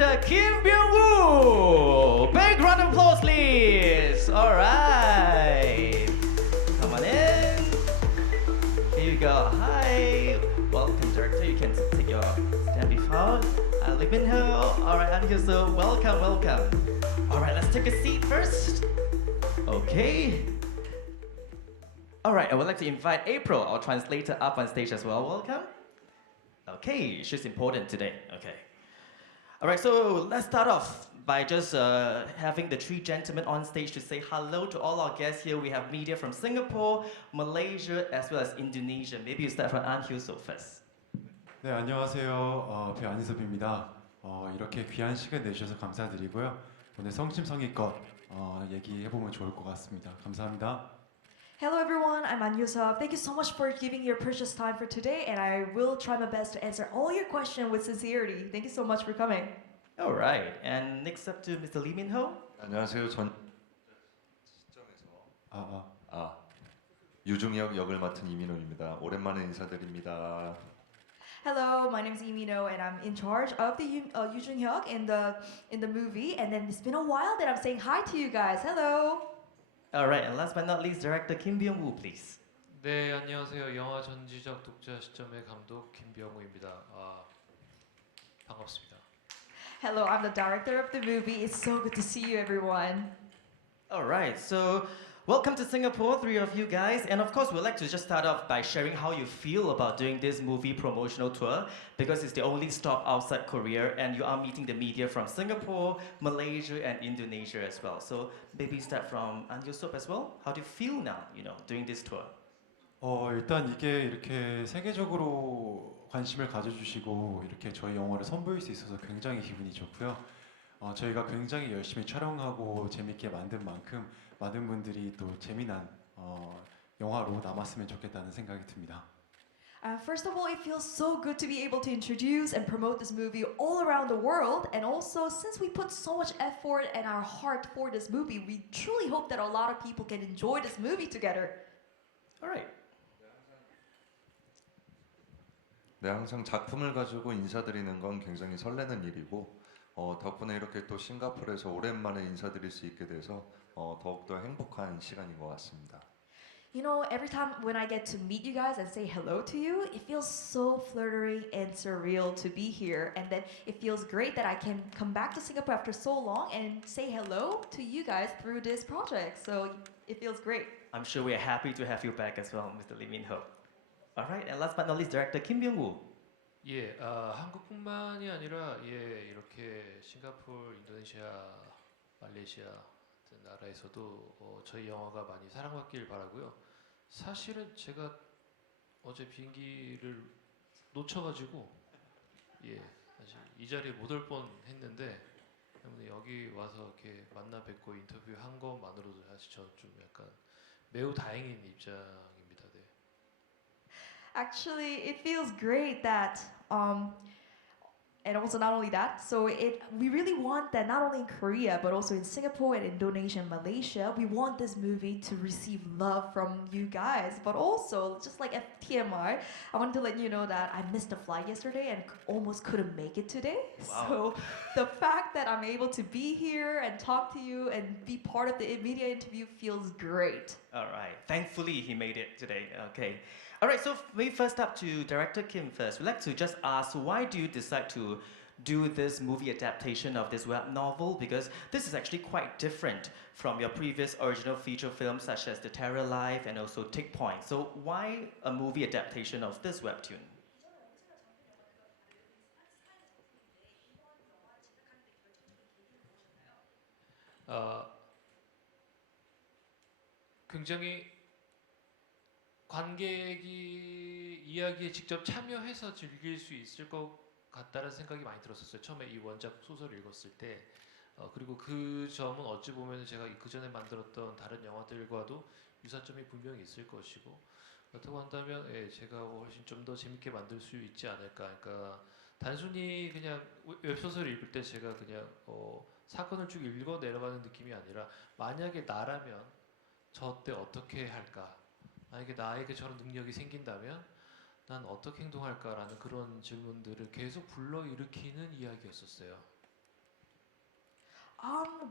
director Kim Byung-woo. Big round of applause, please. All right. Come on in. Here you go. Hi. Welcome, director. You can take your stand before. Lee Min-ho. All right, and here's the welcome. All right, let's take a seat first. Okay. All right, I would like to invite April, our translator, up on stage as well. Welcome. Okay, she's important today. Okay. All right, so let's start off by just having the three gentlemen on stage to say hello to all our guests here. We have media from Singapore, Malaysia, as well as Indonesia. Maybe you start from An Hyo-so first. 네, 안녕하세요. 배우 안희섭입니다. 이렇게 귀한 시간 내주셔서 감사드리고요. 오늘 성심성의껏 얘기해보면 좋을 것 같습니다. 감사합니다. Hello everyone, I'm An Hyo-so. Thank you so much for giving your precious time for today, and I will try my best to answer all your questions with sincerity. Thank you so much for coming. All right, and next up to Mr. Lee Min-ho. 안녕하세요. 전 시점에서 유중혁 역을 맡은 이민호입니다. 오랜만에 인사드립니다. Hello, my name is Lee Min-ho, and I'm in charge of the Yoo Jung-hyuk in the movie. And then it's been a while that I'm saying hi to you guys. Hello. All right, and last but not least, director Kim Byung-woo, please. 네, 안녕하세요. 영화 전지적 독자 시점의 감독 김병우입니다. 반갑습니다. Hello, I'm the director of the movie. It's so good to see you, everyone. All right, so welcome to Singapore, three of you guys. And of course, we'd like to just start off by sharing how you feel about doing this movie promotional tour, because it's the only stop outside Korea, and you are meeting the media from Singapore, Malaysia, and Indonesia as well. So maybe start from An Hyo-so as well. How do you feel now, doing this tour? 일단 이게 이렇게 세계적으로 관심을 가져주시고 이렇게 저희 영화를 선보일 수 있어서 굉장히 기분이 좋고요. 저희가 굉장히 열심히 촬영하고 재밌게 만든 만큼 많은 분들이 또 재미난 영화로 남았으면 좋겠다는 생각이 듭니다. First of all, it feels so good to be able to introduce and promote this movie all around the world. And also, since we put so much effort and our heart for this movie, we truly hope that a lot of people can enjoy this movie together. All right. 네, 항상 작품을 가지고 인사드리는 건 굉장히 설레는 일이고 덕분에 이렇게 또 싱가포르에서 오랜만에 인사드릴 수 있게 돼서 더욱더 행복한 시간인 것 같습니다. You know, every time when I get to meet you guys and say hello to you, it feels so flirty and surreal to be here. And then it feels great that I can come back to Singapore after so long and say hello to you guys through this project. So it feels great. I'm sure we are happy to have you back as well, Mr. Lee Min-ho. All right, and last but not least, director Kim Byung-woo. 예, 한국뿐만이 아니라 이렇게 싱가포르, 인도네시아, 말레이시아 같은 나라에서도 저희 영화가 많이 사랑받길 바라고요. 사실은 제가 어제 비행기를 놓쳐가지고 사실 이 자리에 못 올 뻔했는데 때문에 여기 와서 이렇게 만나 뵙고 인터뷰한 것만으로도 사실 저 좀 약간 매우 다행인 입장입니다. 네. Actually, it feels great that, and also not only that, so we really want that not only in Korea, but also in Singapore and Indonesia and Malaysia, we want this movie to receive love from you guys. But also, just like TMI, I wanted to let you know that I missed a flight yesterday and almost couldn't make it today. Wow. So the fact that I'm able to be here and talk to you and be part of the media interview feels great. All right, thankfully he made it today. Okay. All right, so we first up to director Kim first. We'd like to just ask, why do you decide to do this movie adaptation of this web novel? Because this is actually quite different from your previous original feature films such as The Terror Life and also Tick Point. So why a movie adaptation of this webtoon? 굉장히 관객이 이야기에 직접 참여해서 즐길 수 있을 것 같다는 생각이 많이 들었었어요. 처음에 이 원작 소설을 읽었을 때. 그리고 그 점은 어찌 보면 제가 그 전에 만들었던 다른 영화들과도 유사점이 분명히 있을 것이고, 그렇다고 한다면 제가 훨씬 좀 더 재밌게 만들 수 있지 않을까. 그러니까 단순히 그냥 웹소설을 읽을 때 제가 그냥 사건을 쭉 읽어 내려가는 느낌이 아니라, 만약에 나라면 저 때 어떻게 할까, 만약에 나에게 저런 능력이 생긴다면 난 어떻게 행동할까라는 그런 질문들을 계속 불러일으키는 이야기였었어요.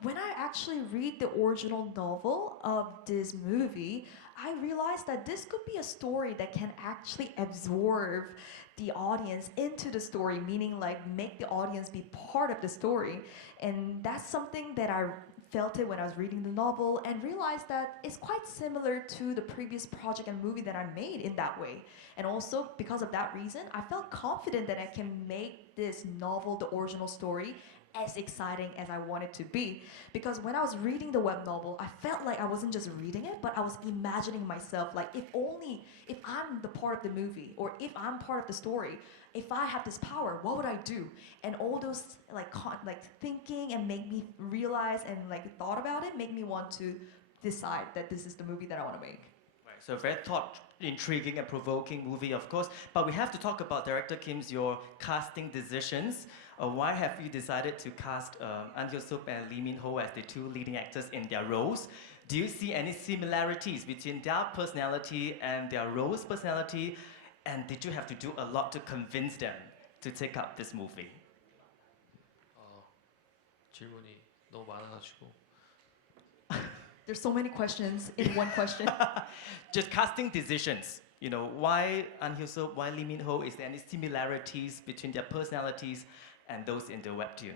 When I actually read the original novel of this movie, I realized that this could be a story that can actually absorb the audience into the story, meaning like make the audience be part of the story. And that's something that I felt it when I was reading the novel and realized that it's quite similar to the previous project and movie that I made in that way. And also because of that reason, I felt confident that I can make this novel, the original story, as exciting as I want it to be. Because when I was reading the web novel, I felt like I wasn't just reading it, but I was imagining myself like if I'm the part of the movie or if I'm part of the story, if I have this power, what would I do? And all those like thinking and make me realize and like thought about it, make me want to decide that this is the movie that I want to make. Right, so very thought intriguing and provoking movie, of course. But we have to talk about director Kim's your casting decisions. Why have you decided to cast An Hyo-suk and Lee Min-ho as the two leading actors in their roles? Do you see any similarities between their personality and their roles' personality? And did you have to do a lot to convince them to take up this movie? 질문이 너무 많아가지고 There's so many questions in one question. Just casting decisions. You know, why An Hyo-suk, why Lee Min-ho? Is there any similarities between their personalities and those in the webtoon?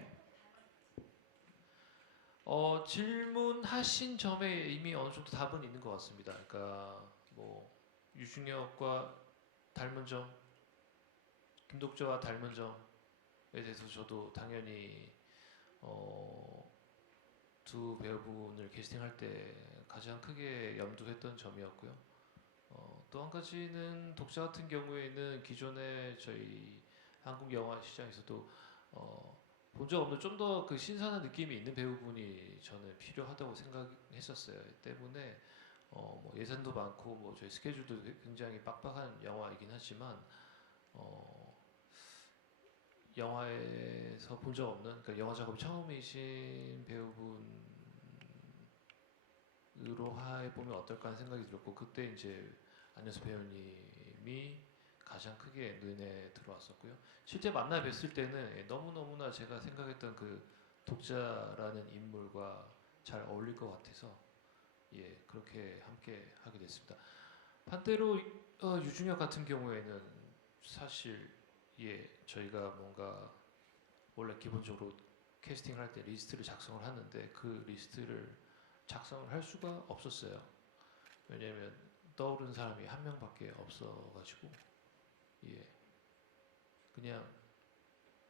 질문하신 점에 이미 어느 정도 답은 있는 것 같습니다. 그러니까 뭐 유중혁과 닮은 점, 김독자와 닮은 점에 대해서 저도 당연히 두 배우분을 캐스팅할 때 가장 크게 염두했던 점이었고요. 또 한 가지는 독자 같은 경우에는 기존에 저희 한국 영화 시장에서도 본 적 없는 좀 더 그 신선한 느낌이 있는 배우분이 저는 필요하다고 생각했었어요. 때문에 뭐 예산도 많고 뭐 저희 스케줄도 굉장히 빡빡한 영화이긴 하지만 영화에서 본 적 없는 그러니까 영화 작업 처음이신 배우분으로 해보면 어떨까 하는 생각이 들었고 그때 이제 안현수 배우님이 가장 크게 눈에 들어왔었고요. 실제 만나 뵀을 때는 너무너무나 제가 생각했던 그 독자라는 인물과 잘 어울릴 것 같아서 그렇게 함께 하게 됐습니다. 반대로 유중혁 같은 경우에는 사실 저희가 뭔가 원래 기본적으로 캐스팅할 때 리스트를 작성을 하는데 그 리스트를 작성을 할 수가 없었어요. 왜냐하면 떠오르는 사람이 한 명밖에 없어가지고 그냥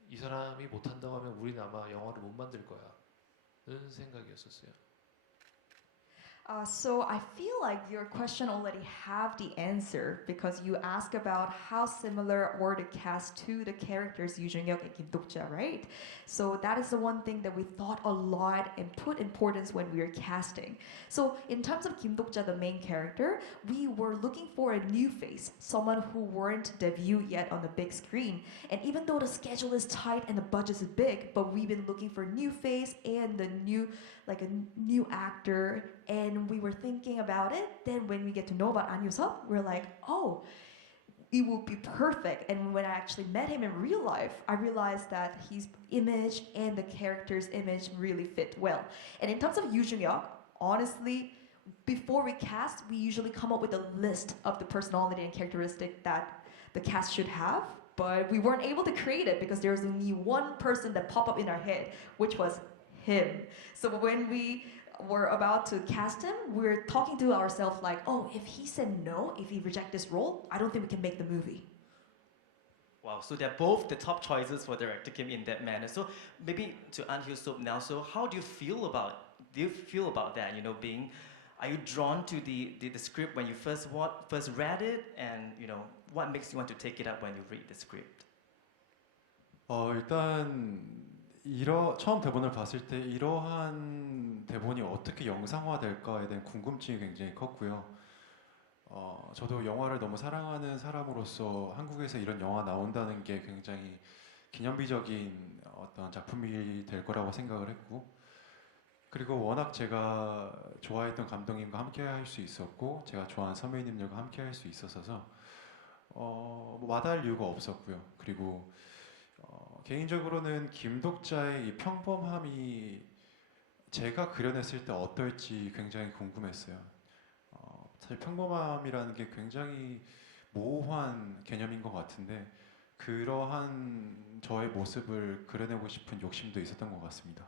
이 사람이 못한다고 하면 우리는 아마 영화를 못 만들 거야는 생각이었었어요. So I feel like your question already have the answer because you ask about how similar were the cast to the characters Yoo Jung-hyuk and Kim Dok-ja, right? So that is the one thing that we thought a lot and put importance when we were casting. So in terms of Kim Dok-ja, the main character, we were looking for a new face, someone who weren't debuted yet on the big screen. And even though the schedule is tight and the budget is big, but we've been looking for a new face and a new actor, and we were thinking about it. Then when we get to know about An Hyo-suk, we're like, oh, it will be perfect. And when I actually met him in real life, I realized that his image and the character's image really fit well. And in terms of Yoo Jung-hyuk, honestly, before we cast, we usually come up with a list of the personality and characteristic that the cast should have. But we weren't able to create it because there was only one person that popped up in our head, which was him. So when we were about to cast him, we were talking to ourselves like, oh, if he said no, if he reject this role, I don't think we can make the movie. Wow, so they're both the top choices for director Kim in that manner. So maybe to An Hyo-suk now, so how do you feel about that? You know, are you drawn to the script when you first read it, and you know what makes you want to take it up when you read the script? 일단 처음 대본을 봤을 때 이러한 대본이 어떻게 영상화될까에 대한 궁금증이 굉장히 컸고요. 저도 영화를 너무 사랑하는 사람으로서 한국에서 이런 영화 나온다는 게 굉장히 기념비적인 어떤 작품이 될 거라고 생각을 했고, 그리고 워낙 제가 좋아했던 감독님과 함께 할 수 있었고 제가 좋아하는 선배님들과 함께 할 수 있었어서 뭐 마다할 이유가 없었고요. 그리고 개인적으로는 김독자의 이 평범함이 제가 그려냈을 때 어떨지 굉장히 궁금했어요. 사실 평범함이라는 게 굉장히 모호한 개념인 것 같은데 그러한 저의 모습을 그려내고 싶은 욕심도 있었던 것 같습니다.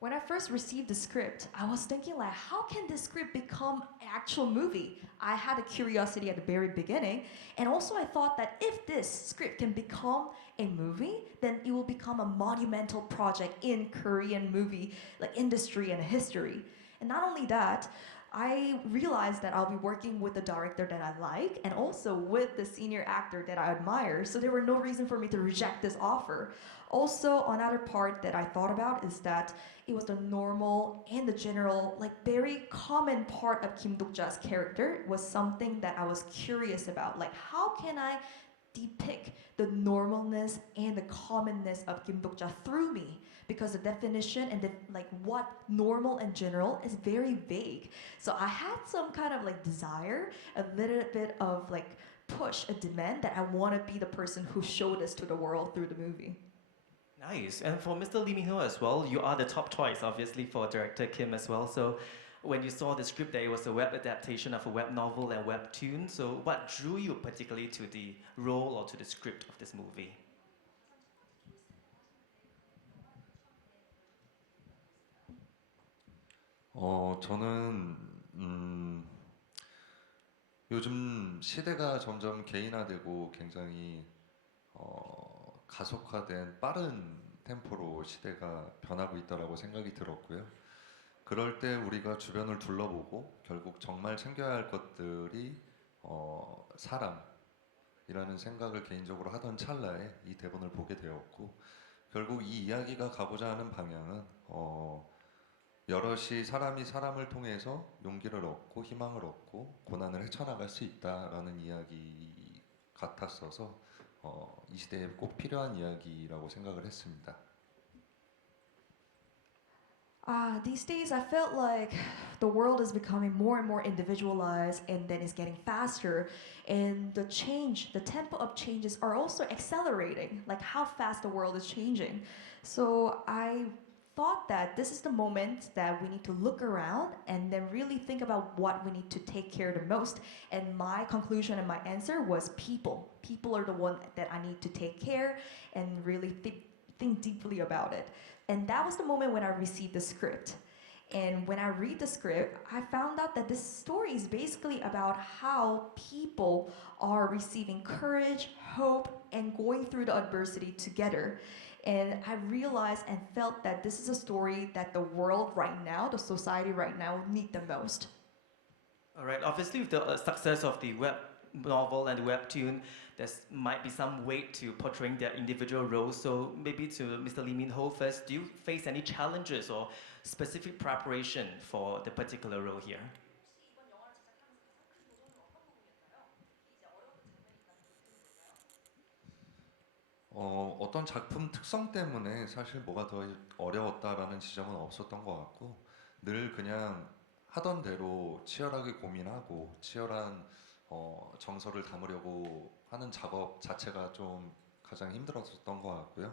When I first received the script, I was thinking like, how can this script become an actual movie? I had a curiosity at the very beginning, and also I thought that if this script can become a movie, then it will become a monumental project in Korean movie like industry and history. And not only that, I realized that I'll be working with a director that I like and also with the senior actor that I admire. So there were no reason for me to reject this offer. Also, another part that I thought about is that it was the normal and the general, like very common part of Kim Duk-ja's character was something that I was curious about. Like, how can I depict the normalness and the commonness of Kim Duk-ja through me? Because the definition and like what normal and general is very vague. So I had some kind of like desire, a little bit of like push, a demand that I want to be the person who showed this to the world through the movie. Nice. And for Mr. Lee Min-ho as well, you are the top choice, obviously, for director Kim as well. So when you saw the script that it was a web adaptation of a web novel and webtoon, so what drew you particularly to the role or to the script of this movie? 저는 요즘 시대가 점점 개인화되고 굉장히 가속화된 빠른 템포로 시대가 변하고 있다라고 생각이 들었고요. 그럴 때 우리가 주변을 둘러보고 결국 정말 챙겨야 할 것들이 사람이라는 생각을 개인적으로 하던 찰나에 이 대본을 보게 되었고 결국 이 이야기가 가고자 하는 방향은 여럿이 사람이 사람을 통해서 용기를 얻고 희망을 얻고 고난을 헤쳐나갈 수 있다라는 이야기 같았어서 이 시대에 꼭 필요한 이야기라고 생각을 했습니다. These days, I felt like the world is becoming more and more individualized and then it's getting faster. And the change, the tempo of changes are also accelerating, like how fast the world is changing. So I thought that this is the moment that we need to look around and then really think about what we need to take care of the most. And my conclusion and my answer was people. People are the one that I need to take care and really think deeply about it. And that was the moment when I received the script. And when I read the script, I found out that this story is basically about how people are receiving courage, hope, and going through the adversity together. And I realized and felt that this is a story that the world right now, the society right now, need the most. All right. Obviously, with the success of the web novel and the webtoon, there might be some weight to portraying their individual roles. So maybe to Mr. Lee Min-ho first, do you face any challenges or specific preparation for the particular role here? 어떤 작품 특성 때문에 사실 뭐가 더 어려웠다라는 지점은 없었던 것 같고 늘 그냥 하던 대로 치열하게 고민하고 치열한 정서를 담으려고 하는 작업 자체가 좀 가장 힘들었었던 것 같고요.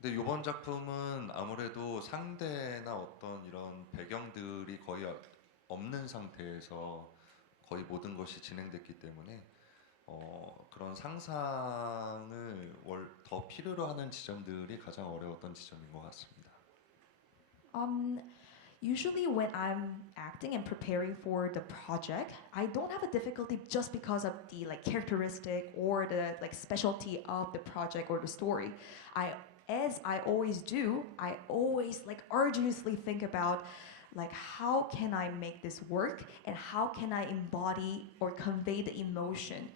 근데 이번 작품은 아무래도 상대나 어떤 이런 배경들이 거의 없는 상태에서 거의 모든 것이 진행됐기 때문에 그런 상상을 더 필요로 하는 지점들이 가장 어려웠던 지점인 것 같습니다. Usually when I'm acting and preparing for the project, I don't have a difficulty just because of the like characteristic or the like specialty of the project or the story. As I always do, I always like arduously think about like how can I make this work and how can I embody or convey the emotion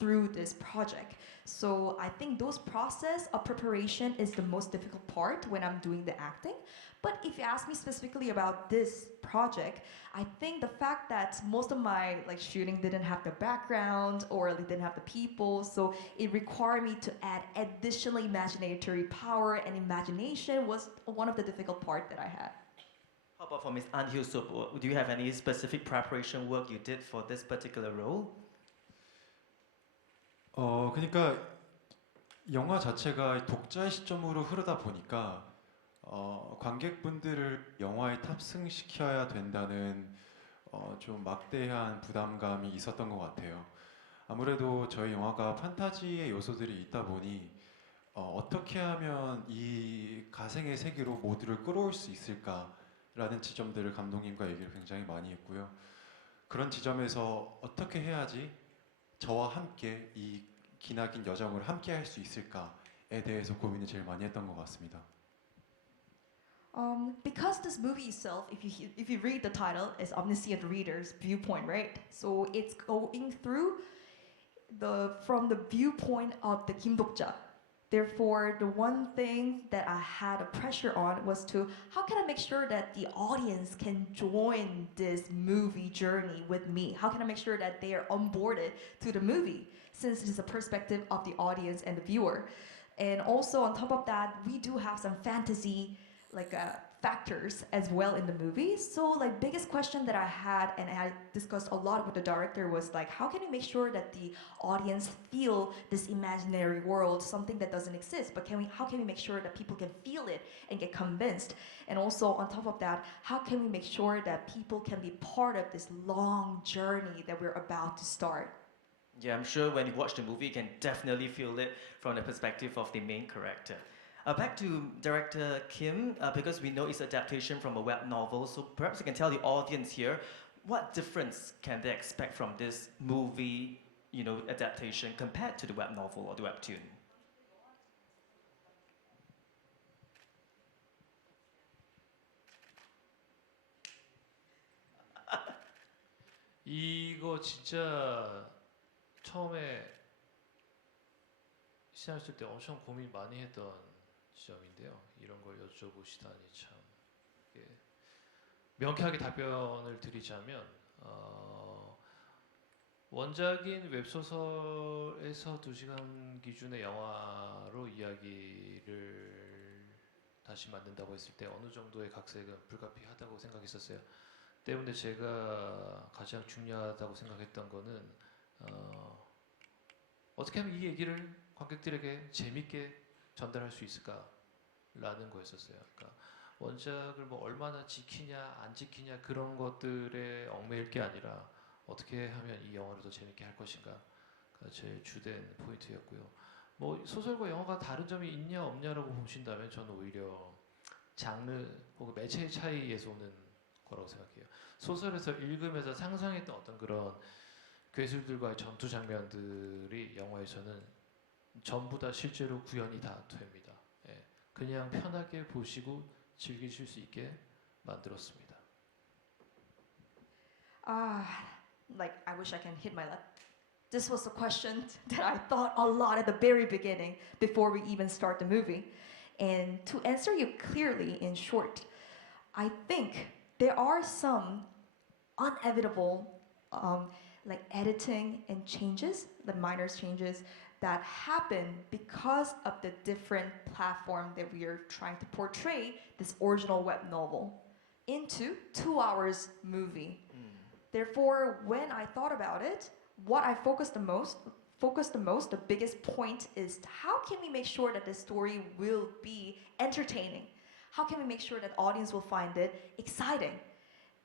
through this project. So I think those process of preparation is the most difficult part when I'm doing the acting. But if you ask me specifically about this project, I think the fact that most of my like shooting didn't have the background or it didn't have the people, so it required me to add additional imaginatory power and imagination was one of the difficult part that I had. How about for Ms. An Hyo-sup? Do you have any specific preparation work you did for this particular role? 그러니까 영화 자체가 독자의 시점으로 흐르다 보니까 관객분들을 영화에 탑승시켜야 된다는 좀 막대한 부담감이 있었던 것 같아요. 아무래도 저희 영화가 판타지의 요소들이 있다 보니 어떻게 하면 이 가생의 세계로 모두를 끌어올 수 있을까라는 지점들을 감독님과 얘기를 굉장히 많이 했고요. 그런 지점에서 어떻게 해야지 저와 함께 이 기나긴 여정을 함께 할 수 있을까에 대해서 고민을 제일 많이 했던 것 같습니다. Because this movie itself, if you read the title, is omniscient reader's viewpoint, right? So it's going through from the viewpoint of the 김독자. Therefore, the one thing that I had a pressure on was to how can I make sure that the audience can join this movie journey with me? How can I make sure that they are onboarded to the movie, since it is a perspective of the audience and the viewer? And also on top of that, we do have some fantasy factors as well in the movie. So biggest question that I had and I discussed a lot with the director was how can we make sure that the audience feel this imaginary world, something that doesn't exist, but how can we make sure that people can feel it and get convinced? And also on top of that, how can we make sure that people can be part of this long journey that we're about to start? Yeah, I'm sure when you watch the movie, you can definitely feel it from the perspective of the main character. Back to director Kim, because we know it's adaptation from a web novel, so perhaps you can tell the audience here what difference can they expect from this movie, adaptation compared to the web novel or the webtoon? 이거 진짜 처음에 시작했을 때 엄청 고민 많이 했던 지점인데요. 이런 걸 여쭤보시다니 참 명쾌하게 답변을 드리자면 원작인 웹소설에서 2시간 기준의 영화로 이야기를 다시 만든다고 했을 때 어느 정도의 각색은 불가피하다고 생각했었어요. 때문에 제가 가장 중요하다고 생각했던 거는 어떻게 하면 이 얘기를 관객들에게 재밌게 전달할 수 있을까라는 거였었어요. 그러니까 원작을 얼마나 지키냐 안 지키냐 그런 것들에 얽매일 게 아니라 어떻게 하면 이 영화를 더 재밌게 할 것인가가 제일 주된 포인트였고요. 소설과 영화가 다른 점이 있냐 없냐라고 보신다면 저는 오히려 장르 혹은 매체의 차이에서 오는 거라고 생각해요. 소설에서 읽으면서 상상했던 어떤 그런 괴술들과의 전투 장면들이 영화에서는 전부 다 실제로 구현이 다 됩니다. 그냥 편하게 보시고 즐기실 수 있게 만들었습니다. I wish I can hit my lap. This was a question that I thought a lot at the very beginning before we even start the movie. And to answer you clearly in short, I think there are some inevitable editing and changes, the minor changes that happen because of the different platform that we are trying to portray this original web novel into 2 hours movie. Therefore, when I thought about it, what I focused the most, the biggest point is how can we make sure that the story will be entertaining? How can we make sure that audience will find it exciting?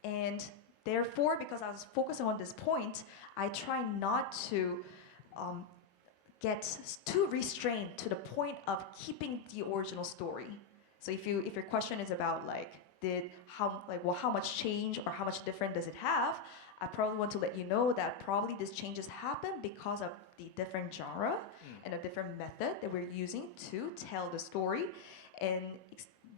And therefore, because I was focusing on this point, I try not to get too restrained to the point of keeping the original story. So if your question is about how much change or how much different does it have, I probably want to let you know that probably these changes happen because of the different genre and a different method that we're using to tell the story.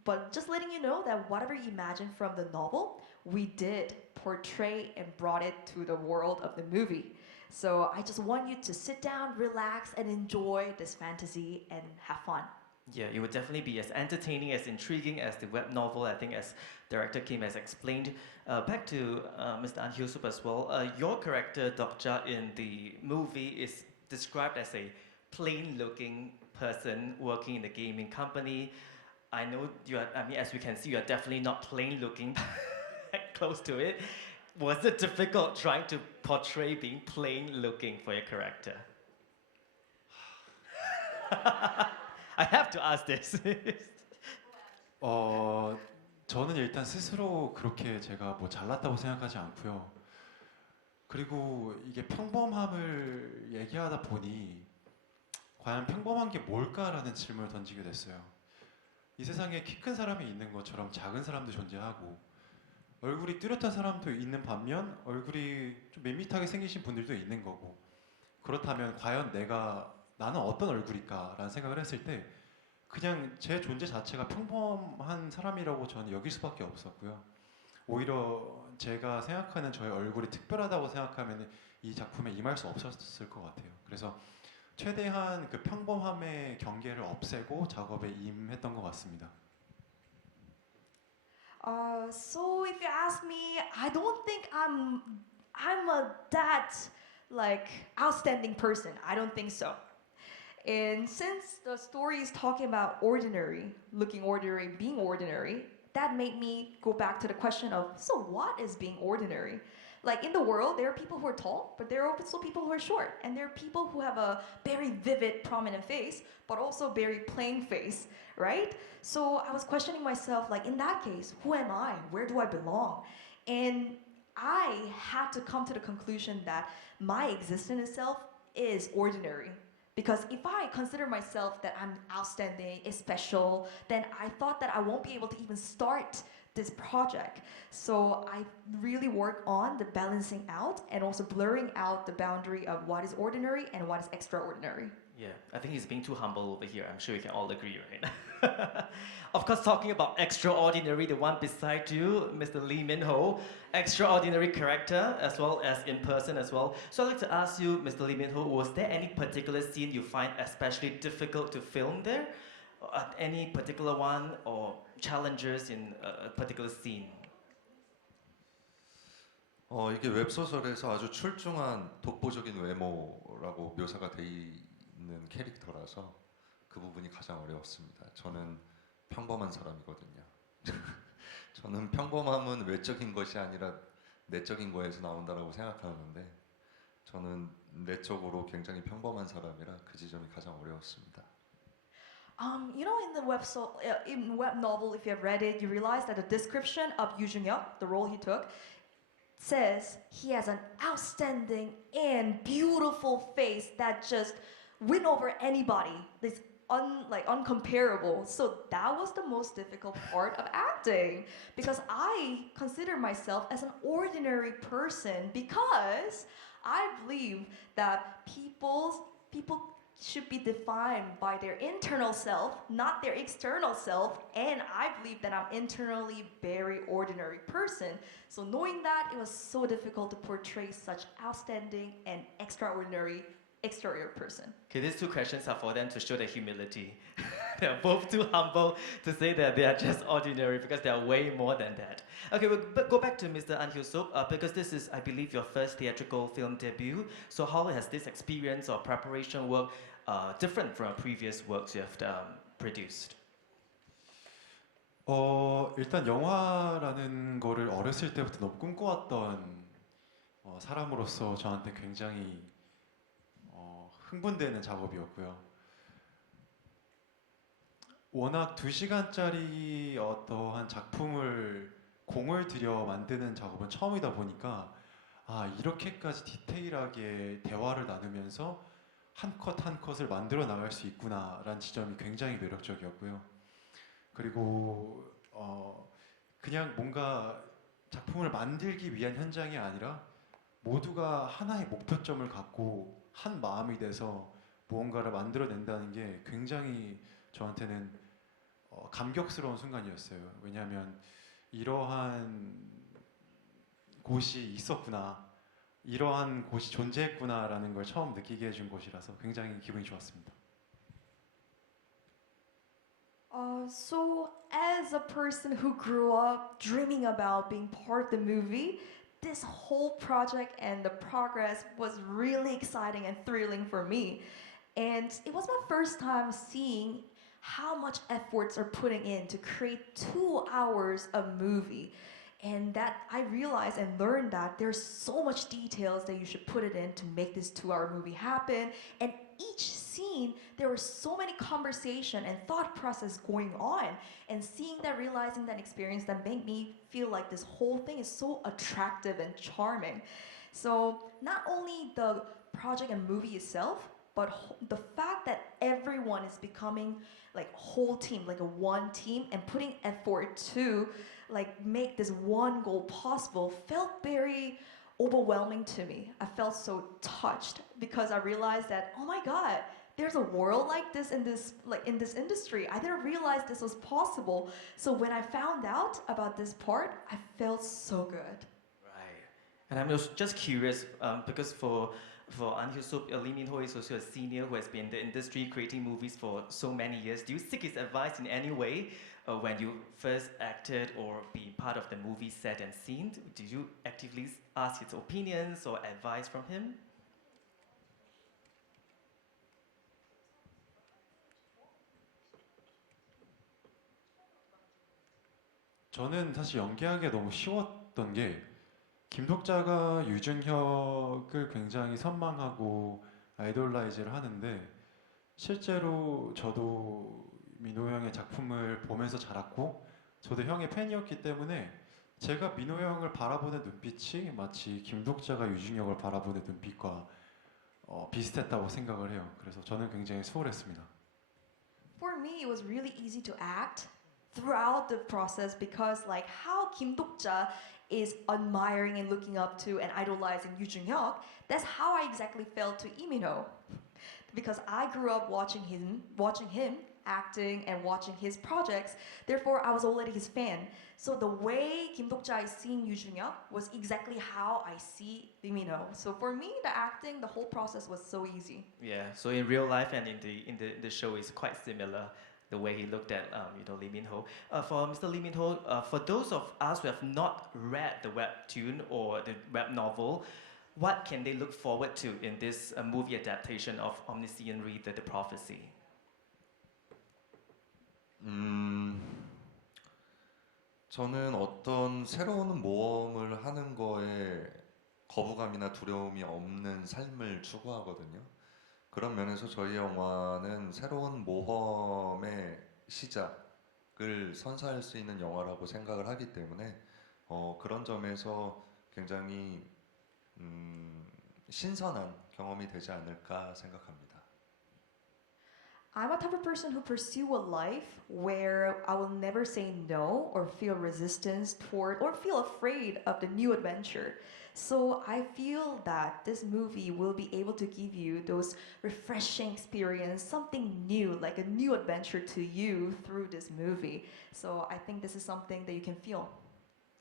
But just letting you know that whatever you imagine from the novel, we did portray and brought it to the world of the movie. So I just want you to sit down, relax, and enjoy this fantasy and have fun. Yeah, it would definitely be as entertaining, as intriguing as the web novel, I think, as director Kim has explained. Back to Mr. An Hyo-sup as well. Your character, Dokja, in the movie is described as a plain-looking person working in the gaming company. I know as we can see, you are definitely not plain-looking, close to it. Was it difficult trying to portray being plain-looking for your character? I have to ask this. 저는 일단 스스로 그렇게 제가 뭐 잘났다고 생각하지 않고요. 그리고 이게 평범함을 얘기하다 보니 과연 평범한 게 뭘까라는 질문을 던지게 됐어요. 이 세상에 키 큰 사람이 있는 것처럼 작은 사람도 존재하고 얼굴이 뚜렷한 사람도 있는 반면 얼굴이 좀 밋밋하게 생기신 분들도 있는 거고 그렇다면 과연 나는 어떤 얼굴일까라는 생각을 했을 때 그냥 제 존재 자체가 평범한 사람이라고 저는 여길 수밖에 없었고요. 오히려 제가 생각하는 저의 얼굴이 특별하다고 생각하면 이 작품에 임할 수 없었을 것 같아요. 그래서 최대한 그 평범함의 경계를 없애고 작업에 임했던 것 같습니다. So if you ask me, I don't think I'm a that like outstanding person. I don't think so. And since the story is talking about ordinary, looking ordinary, being ordinary, that made me go back to the question of, so what is being ordinary? Like in the world, there are people who are tall, but there are also people who are short. And there are people who have a very vivid, prominent face, but also very plain face, right? So I was questioning myself, like in that case, who am I? Where do I belong? And I had to come to the conclusion that my existence itself is ordinary. Because if I consider myself that I'm outstanding, is special, then I thought that I won't be able to even start this project. So I really work on the balancing out and also blurring out the boundary of what is ordinary and what is extraordinary. Yeah, I think he's being too humble over here. I'm sure we can all agree, right? Of course, talking about extraordinary, the one beside you, Mr. Lee Min-ho, extraordinary character as well as in person as well. So I'd like to ask you, Mr. Lee Min-ho, was there any particular scene you find especially difficult to film there? Any particular one or challenges in a particular scene? 이게 웹소설에서 아주 출중한 독보적인 외모라고 묘사가 돼 있는 캐릭터라서 그 부분이 가장 어려웠습니다. 저는 평범한 사람이거든요. 저는 평범함은 외적인 것이 아니라 내적인 거에서 나온다라고 생각하는데 저는 내적으로 굉장히 평범한 사람이라 그 지점이 가장 어려웠습니다. You know, in web novel, if you have read it, you realize that the description of Yoo Jung-hyuk, the role he took, says he has an outstanding and beautiful face that just win over anybody. This uncomparable. So that was the most difficult part of acting because I consider myself as an ordinary person because I believe that people should be defined by their internal self, not their external self, and I believe that I'm internally very ordinary person. So knowing that, it was so difficult to portray such outstanding and extraordinary exterior person. Okay, these two questions are for them to show their humility. They're both too humble to say that they are just ordinary because they are way more than that. Okay, we'll go back to Mr. An Hyo-suk because this is, I believe, your first theatrical film debut. So how has this experience or preparation work different from previous works you have produced? 일단 영화라는 거를 어렸을 때부터 너무 꿈꿔왔던 사람으로서 저한테 굉장히 흥분되는 작업이었고요. 워낙 2시간짜리 어떠한 작품을 공을 들여 만드는 작업은 처음이다 보니까 이렇게까지 디테일하게 대화를 나누면서 한 컷 한 컷을 만들어 나갈 수 있구나라는 지점이 굉장히 매력적이었고요. 그리고 그냥 뭔가 작품을 만들기 위한 현장이 아니라 모두가 하나의 목표점을 갖고 한 마음이 돼서 무언가를 만들어낸다는 게 굉장히 저한테는 감격스러운 순간이었어요. 왜냐하면 이러한 곳이 있었구나, 이러한 곳이 존재했구나라는 걸 처음 느끼게 해준 곳이라서 굉장히 기분이 좋았습니다. So as a person who grew up dreaming about being part of the movie, this whole project and the progress was really exciting and thrilling for me. And it was my first time seeing how much efforts are putting in to create 2 hours of movie. And that I realized and learned that there's so much details that you should put it in to make this 2-hour movie happen. And each scene, there were so many conversation and thought process going on. And seeing that, realizing that experience, that made me feel like this whole thing is so attractive and charming. So not only the project and movie itself, but the fact that everyone is becoming like whole team, like a one team, and putting effort to like make this one goal possible felt very overwhelming to me. I felt so touched because I realized that, oh my God, there's a world like this in this industry. I didn't realize this was possible. So when I found out about this part, I felt so good. Right. And I'm just curious because for An Hyuk-sop, Lee Min-ho is also a senior who has been in the industry creating movies for so many years. Do you seek his advice in any way when you first acted or be part of the movie set and scene? Did you actively ask his opinions or advice from him? 저는 사실 연기하기가 너무 쉬웠던 게 김독자가 유준혁을 굉장히 선망하고 아이돌라이즈를 하는데 실제로 저도 민호 형의 작품을 보면서 자랐고 저도 형의 팬이었기 때문에 제가 민호 형을 바라보는 눈빛이 마치 김독자가 유준혁을 바라보는 눈빛과 비슷했다고 생각을 해요. 그래서 저는 굉장히 수월했습니다. For me, it was really easy to act throughout the process because like how Kim Dok-ja is admiring and looking up to and idolizing Yoo Jung-hyuk, that's how I exactly felt to Lee Min-ho. Because I grew up watching him acting and watching his projects, therefore I was already his fan. So the way Kim Dok-ja is seeing Yoo Jung-hyuk was exactly how I see Lee Min-ho. So for me, the acting, the whole process was so easy. Yeah. So in real life and in the show is quite similar. The way he looked at Lee Min-ho. For Mr. Lee Min-ho, for those of us who have not read the webtoon or the web novel, what can they look forward to in this movie adaptation of Omniscient Read the Prophecy? 저는 어떤 새로운 모험을 하는 거에 거부감이나 두려움이 없는 삶을 추구하거든요. 그런 면에서 저희 영화는 새로운 모험의 시작을 선사할 수 있는 영화라고 생각을 하기 때문에 그런 점에서 굉장히 신선한 경험이 되지 않을까 생각합니다. I'm a type of person who pursue a life where I will never say no or feel resistance toward or feel afraid of the new adventure. So I feel that this movie will be able to give you those refreshing experience, something new, like a new adventure to you through this movie. So I think this is something that you can feel.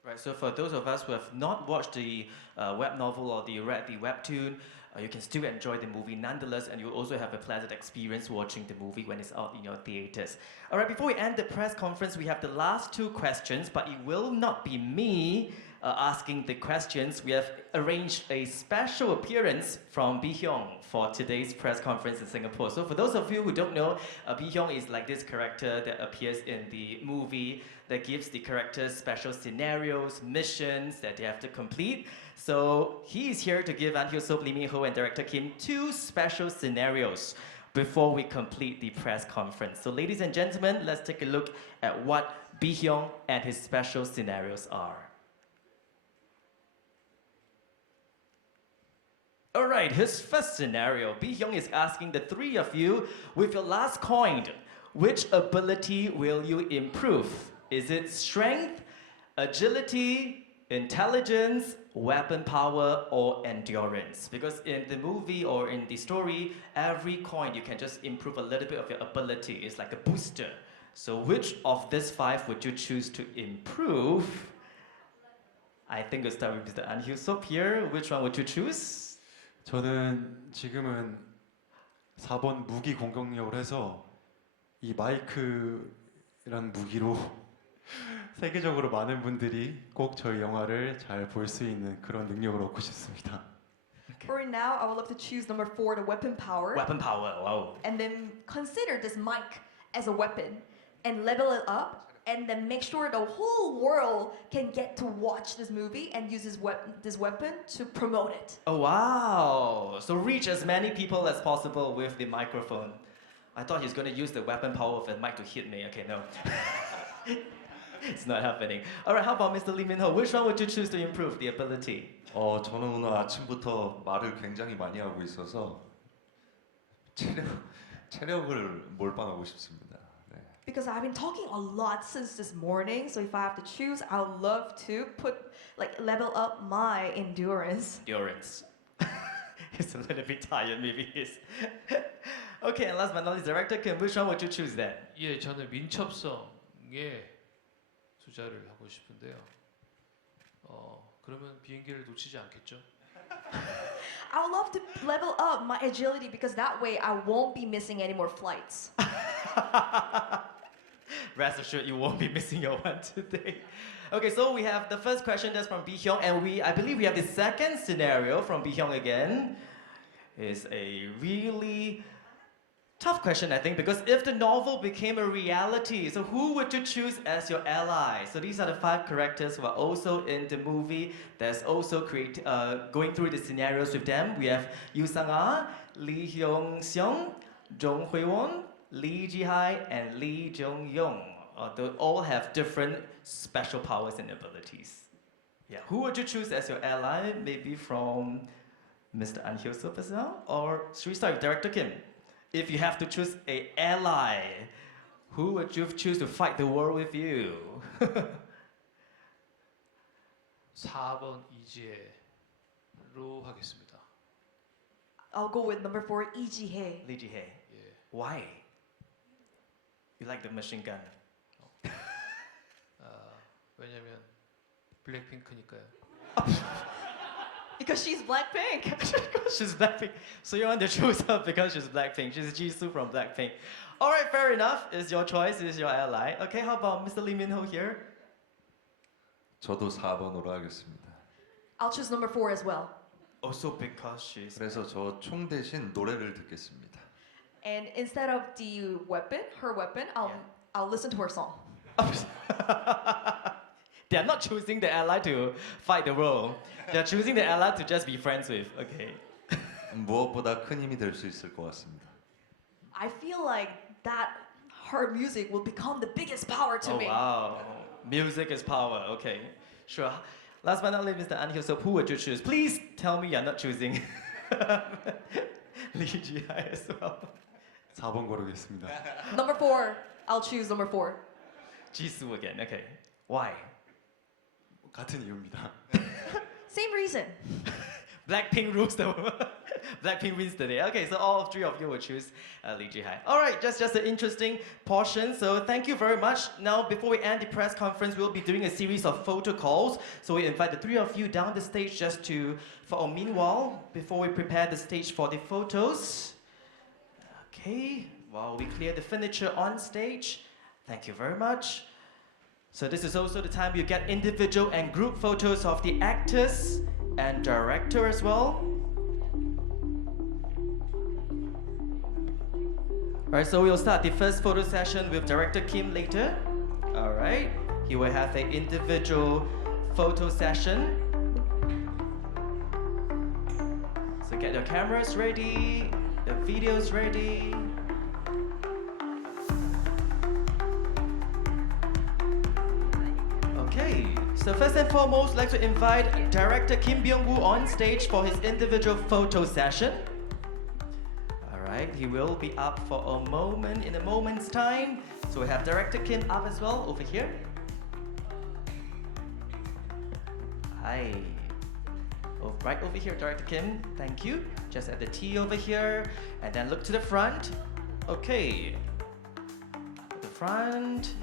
Right. So for those of us who have not watched the web novel or read the webtoon, you can still enjoy the movie nonetheless, and you'll also have a pleasant experience watching the movie when it's out in your theaters. All right, before we end the press conference, we have the last two questions, but it will not be me asking the questions. We have arranged a special appearance from Bi-hyung for today's press conference in Singapore. So for those of you who don't know, Bi-hyung is like this character that appears in the movie that gives the characters special scenarios, missions that they have to complete. So he is here to give An Hyuk-sop, Lee Min-ho, and director Kim 2 special scenarios before we complete the press conference. So ladies and gentlemen, let's take a look at what Bi-hyung and his special scenarios are. All right, his first scenario, Bi-hyung is asking the three of you, with your last coin, which ability will you improve? Is it strength, agility, intelligence, weapon power, or endurance? Because in the movie or in the story, every coin you can just improve a little bit of your ability. It's like a booster. So which of these five would you choose to improve? I think we'll start with Mr. An Hyuk-sop here. Which one would you choose? 저는 지금은 4번 무기 공격력을 해서 이 마이크란 무기로 세계적으로 많은 분들이 꼭 저희 영화를 잘 볼 수 있는 그런 능력을 얻고 싶습니다. For now, I would love to choose number 4, the weapon power. Weapon power, wow. And then consider this mic as a weapon and level it up and then make sure the whole world can get to watch this movie and use this weapon to promote it. Oh wow! So reach as many people as possible with the microphone. I thought he's going to use the weapon power of the mic to hit me. Okay, no. It's not happening. All right, how about Mr. Lee Min-ho? Which one would you choose to improve the ability? 저는 오늘 아침부터 말을 굉장히 많이 하고 있어서 체력을 몰빵하고 싶습니다. 네. Because I've been talking a lot since this morning, so if I have to choose, I would love to level up my endurance. Endurance. He's a little bit tired, maybe he's. Okay, and last but not least, Director Kim, which one would you choose then? 예, 저는 민첩성에 투자를 하고 싶은데요. 그러면 비행기를 놓치지 않겠죠? I would love to level up my agility because that way I won't be missing any more flights. Rest assured, you won't be missing your one today. Okay, so we have the first question that's from Bi-hyung, and I believe we have the second scenario from Bi-hyung again. It's a really tough question, I think, because if the novel became a reality, so who would you choose as your ally? So these are the 5 characters who are also in the movie. There's also going through the scenarios with them. We have Yoo Sang-ah, Lee Hyung-seong, Jung Hui-won, Lee Ji-hai, and Lee Jung-young. They all have different special powers and abilities. Yeah, who would you choose as your ally? Maybe from Mr. An Hyo-seop as well? Or should we start with Director Kim? If you have to choose an ally, who would you choose to fight the war with you? 4번 이지혜로 하겠습니다. I'll go with number 4, Lee Ji-hae. Lee Ji-hae. 예. Why? You like the machine gun? 왜냐면 블랙핑크니까요. Because she's Blackpink. She's Blackpink. So you want to choose her because she's Blackpink. She's Jisoo from Blackpink. All right, fair enough. It's your choice. It's your ally. Okay, how about Mr. Lee Min-ho here? 저도 4번으로 하겠습니다. I'll choose number 4 as well. Also because she's. 그래서 저 총 대신 노래를 듣겠습니다. And instead of the weapon, her weapon, I'll listen to her song. They are not choosing the ally to fight the world. They are choosing the ally to just be friends with. Okay. 무엇보다 큰 힘이 될 수 있을 것 같습니다. I feel like that her music will become the biggest power to Oh me. wow. Music is power. Okay. Sure. Last but not least, Mr. An Hyo-seop, who would you choose? Please tell me you're not choosing Lee Ji-hai as well. 4번 고르겠습니다. Number 4, I'll choose number 4. Jisoo again. Okay. Why? 같은 이유입니다. Same reason. Blackpink rules the Blackpink wins today. Okay, so all 3 of you will choose Lee Ji-hai. All right, just an interesting portion. So thank you very much. Now, before we end the press conference, we'll be doing a series of photo calls. So we invite the 3 of you down the stage for a meanwhile, before we prepare the stage for the photos. Okay, while we clear the furniture on stage. Thank you very much. So this is also the time you get individual and group photos of the actors and director as well. Alright, so we'll start the first photo session with Director Kim later. Alright, he will have an individual photo session. So get your cameras ready, the videos ready. Okay, so first and foremost, I'd like to invite Director Kim Byung-woo on stage for his individual photo session. Alright, he will be up for a moment, in a moment's time. So we have Director Kim up as well, over here. Hi. Oh, right over here, Director Kim, thank you. Just at the T over here, and then look to the front. Okay. The front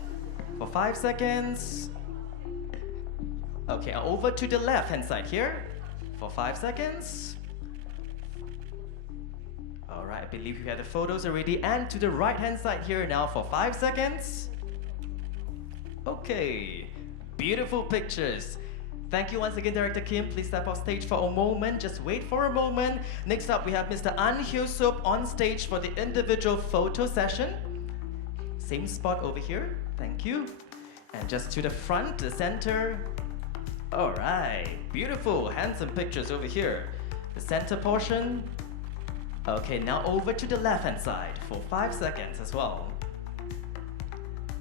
for 5 seconds. Okay, over to the left-hand side here for 5 seconds. All right, I believe you have the photos already. And to the right-hand side here now for 5 seconds. Okay, beautiful pictures. Thank you once again, Director Kim. Please step off stage for a moment. Just wait for a moment. Next up, we have Mr. An Hyo-seop on stage for the individual photo session. Same spot over here. Thank you. And just to the front, the center. All right, beautiful, handsome pictures over here. The center portion. Okay, now over to the left-hand side for 5 seconds as well.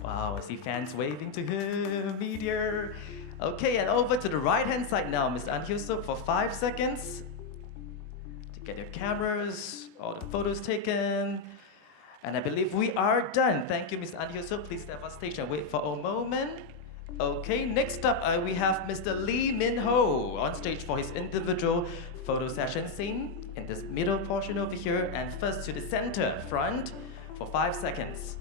Wow, I see fans waving to him, media. Okay, and over to the right-hand side now, Mr. An Hyo-seop, for 5 seconds. To get your cameras, all the photos taken. And I believe we are done. Thank you, Mr. An Hyo-seop. Please step on stage and wait for a moment. Okay, next up we have Mr. Lee Min-ho on stage for his individual photo session scene in this middle portion over here. And first to the center front for 5 seconds.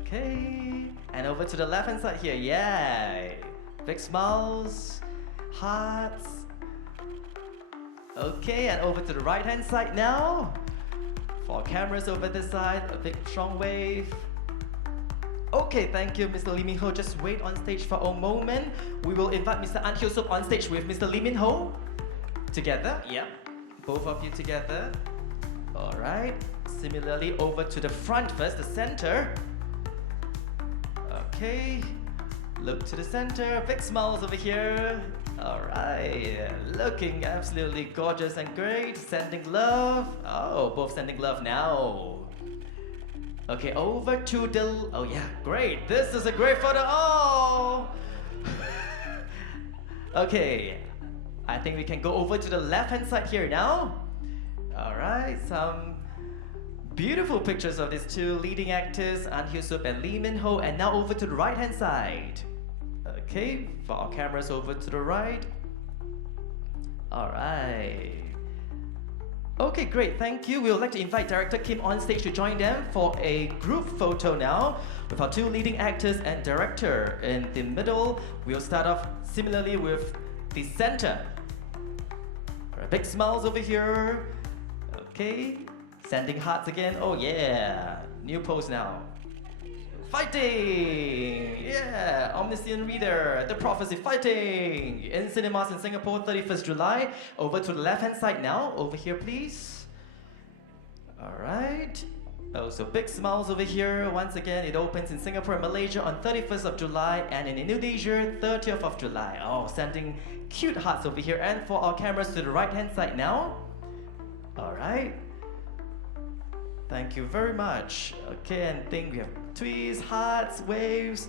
Okay, and over to the left hand side here. Yeah, big smiles, hearts. Okay, and over to the right hand side now. For cameras over this side, a big strong wave. Okay, thank you, Mr. Lee Min-ho. Just wait on stage for a moment. We will invite Mr. An Hyo-seop on stage with Mr. Lee Min-ho. Together, yeah. Both of you together. All right. Similarly, over to the front first, the center. Okay. Look to the center. Big smiles over here. All right. Looking absolutely gorgeous and great. Sending love. Oh, both sending love now. Okay, over to the... Oh yeah, great. This is a great photo. Oh! Okay, I think we can go over to the left-hand side here now. All right, some beautiful pictures of these two leading actors, An Hyo-seop and Lee Min-ho. And now over to the right-hand side. Okay, for our cameras over to the right. All right. Okay, great, thank you. We would like to invite Director Kim on stage to join them for a group photo now with our two leading actors and director. In the middle, we'll start off similarly with the center. All right, big smiles over here. Okay, sending hearts again. Oh yeah, new pose now. Fighting! Yeah, Omniscient Reader, The Prophecy, fighting! In cinemas in Singapore, 31st July. Over to the left-hand side now. Over here, please. All right. Oh, so big smiles over here. Once again, it opens in Singapore and Malaysia on 31st of July and in Indonesia, 30th of July. Oh, sending cute hearts over here. And for our cameras to the right-hand side now. All right. Thank you very much. Okay, and I think we have twists, hearts, waves.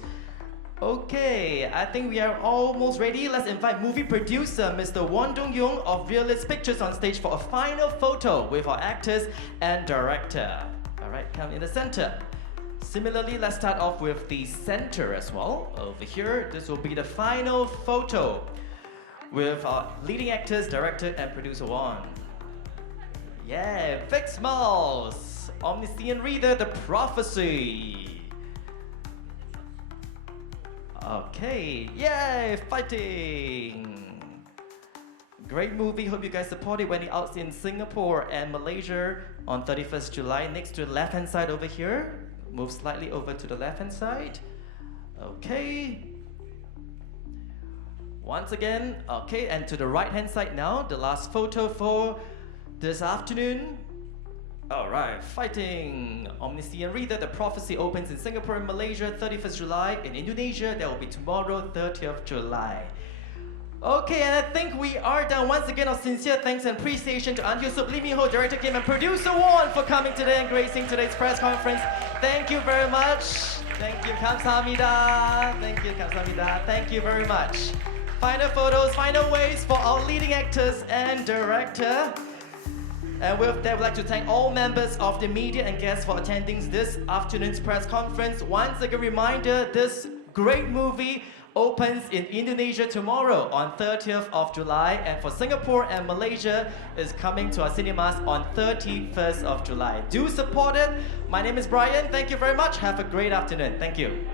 Okay, I think we are almost ready. Let's invite movie producer Mr. Won Dong-young of Realist Pictures on stage for a final photo with our actors and director. All right, come in the center. Similarly, let's start off with the center as well. Over here, this will be the final photo with our leading actors, director, and producer Won. Yeah, big smiles. Omniscient Reader, The Prophecy. Okay, yay, fighting. Great movie, hope you guys support it when it's out in Singapore and Malaysia on 31st July. Next to the left hand side over here. Move slightly over to the left hand side. Okay. Once again, okay, and to the right hand side now, the last photo for this afternoon. Alright, fighting! Omniscient Reader, The Prophecy opens in Singapore and Malaysia, 31st July. In Indonesia, that will be tomorrow, 30th July. Okay, and I think we are done. Once again, our sincere thanks and appreciation to An Hyo-seop, Lee Min-ho, Director Kim, and Producer Won for coming today and gracing today's press conference. Thank you very much. Thank you, 감사합니다. Thank you, 감사합니다. Thank you very much. Final photos, final waves for our leading actors and director. And with that, we'd like to thank all members of the media and guests for attending this afternoon's press conference. Once again, reminder, this great movie opens in Indonesia tomorrow on 30th of July. And for Singapore and Malaysia, is coming to our cinemas on 31st of July. Do support it. My name is Brian. Thank you very much. Have a great afternoon. Thank you.